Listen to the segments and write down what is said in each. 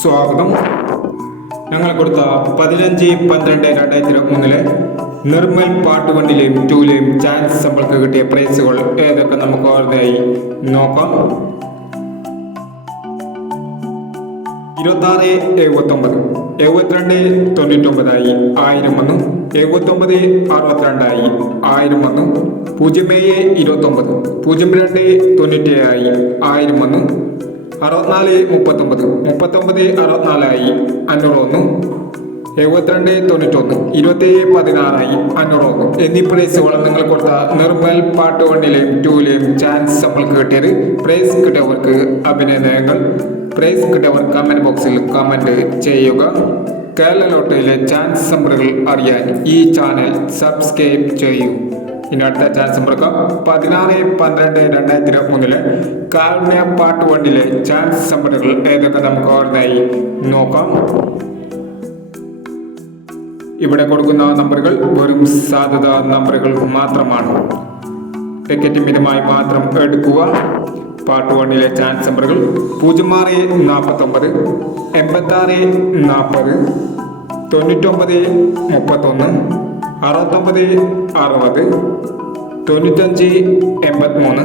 സ്വാഗതം. ഞങ്ങൾ കൊടുത്ത പതിനഞ്ച് പന്ത്രണ്ട് രണ്ടായിരത്തി ഇരുപത്തി മൂന്നിലെ നിർമ്മൽ പാട്ടുവണ്ടിലെയും ടൂലെയും ചാൻസ് നമ്മൾക്ക് കിട്ടിയ പ്രൈസുകൾ ഏതൊക്കെ നമുക്ക് ഓർമ്മയായി നോക്കാം. ഇരുപത്താറ് എഴുപത്തൊമ്പത്. എഴുപത്തിരണ്ട് തൊണ്ണൂറ്റൊമ്പതായി ആയിരം വന്നു. എഴുപത്തൊമ്പത് അറുപത്തിരണ്ടായി ആയിരം വന്നു. പൂജ്യം ഏഴ് ഇരുപത്തൊമ്പത്. പൂജ്യം രണ്ട് തൊണ്ണൂറ്റേഴായി ആയിരം വന്നു. അറുപത്തിനാല് മുപ്പത്തൊമ്പത്. മുപ്പത്തൊമ്പത് അറുപത്തിനാലായി അഞ്ഞൂറ് വന്നു. എഴുപത്തിരണ്ട് തൊണ്ണൂറ്റൊന്ന്. ഇരുപത്തേഴ് പതിനാറായി അഞ്ഞൂറ് ഒന്ന് എന്നീ പ്രൈസുകൾ നിങ്ങൾ കൊടുത്ത നിർമ്മൽ പാട്ട് വണ്ടിയിലെയും ടൂലെയും ചാൻസ് നമ്മൾക്ക് കിട്ടിയത്. പ്രൈസ് കിട്ടിയവർക്ക് അഭിനന്ദനങ്ങൾ. പ്രൈസ് കിട്ടിയവർ കമന്റ് ബോക്സിൽ കമന്റ് ചെയ്യുക. കേരള ലോട്ടറിയിലെ ചാൻസ് നമ്പറുകൾ അറിയാൻ ഈ ചാനൽ സബ്സ്ക്രൈബ് ചെയ്യൂ. ഇനി അടുത്ത ചാൻസ് നമ്പർക്ക് പതിനാറ് പന്ത്രണ്ട് രണ്ടായിരത്തി ഇരുപത്തി മൂന്നിലെ കാരുണ്യ പാട്ട് വണ്ടിയിലെ ചാൻസ് നമ്പറുകൾ ഏതൊക്കെ നമുക്ക് ഓർമ്മയായി നോക്കാം. ഇവിടെ കൊടുക്കുന്ന നമ്പറുകൾ വെറും സാധ്യത നമ്പറുകൾ മാത്രമാണ്. ടിക്കറ്റ് മിതമായി മാത്രം എടുക്കുക. പാർട്ട് വണ്ണിലെ ചാൻസ് നമ്പറുകൾ പൂജ്യം ആറ് നാൽപ്പത്തൊമ്പത് എൺപത്താറ് നാൽപ്പത് തൊണ്ണൂറ്റൊമ്പത് മുപ്പത്തൊന്ന് അറുപത്തൊമ്പത് അറുപത് തൊണ്ണൂറ്റഞ്ച് എൺപത്തിമൂന്ന്.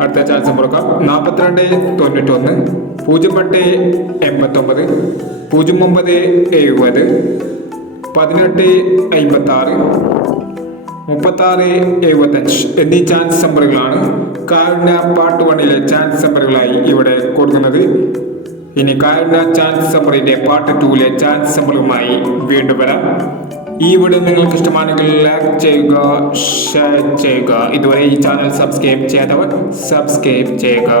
അടുത്ത ചാൻസ് നമ്പറൊക്കെ നാൽപ്പത്തിരണ്ട് തൊണ്ണൂറ്റൊന്ന് പൂജ്യം എട്ട് എൺപത്തൊമ്പത് പൂജ്യം ഒമ്പത് എഴുപത് പതിനെട്ട് അമ്പത്തി ആറ് മുപ്പത്താറ് എഴുപത്തഞ്ച് എന്നീ ചാൻസ് നമ്പറുകളാണ് കാരുണ്യ പാർട്ട് വണ്ണിലെ ചാൻസ് നമ്പറുകളായി ഇവിടെ കൊടുക്കുന്നത്. ഇനി കാരുണ്യ ചാൻസ് നമ്പറിന്റെ പാർട്ട് ടൂവിലെ ചാൻസ് നമ്പറുമായി വീണ്ടും വരാം. ഈ വീഡിയോ നിങ്ങൾക്ക് ഇഷ്ടമാണെങ്കിൽ ലൈക്ക് ചെയ്യുക ഷെയർ ചെയ്യുക. ഇതുവരെ ഈ ചാനൽ സബ്സ്ക്രൈബ് ചെയ്യാത്തവർ സബ്സ്ക്രൈബ് ചെയ്യുക.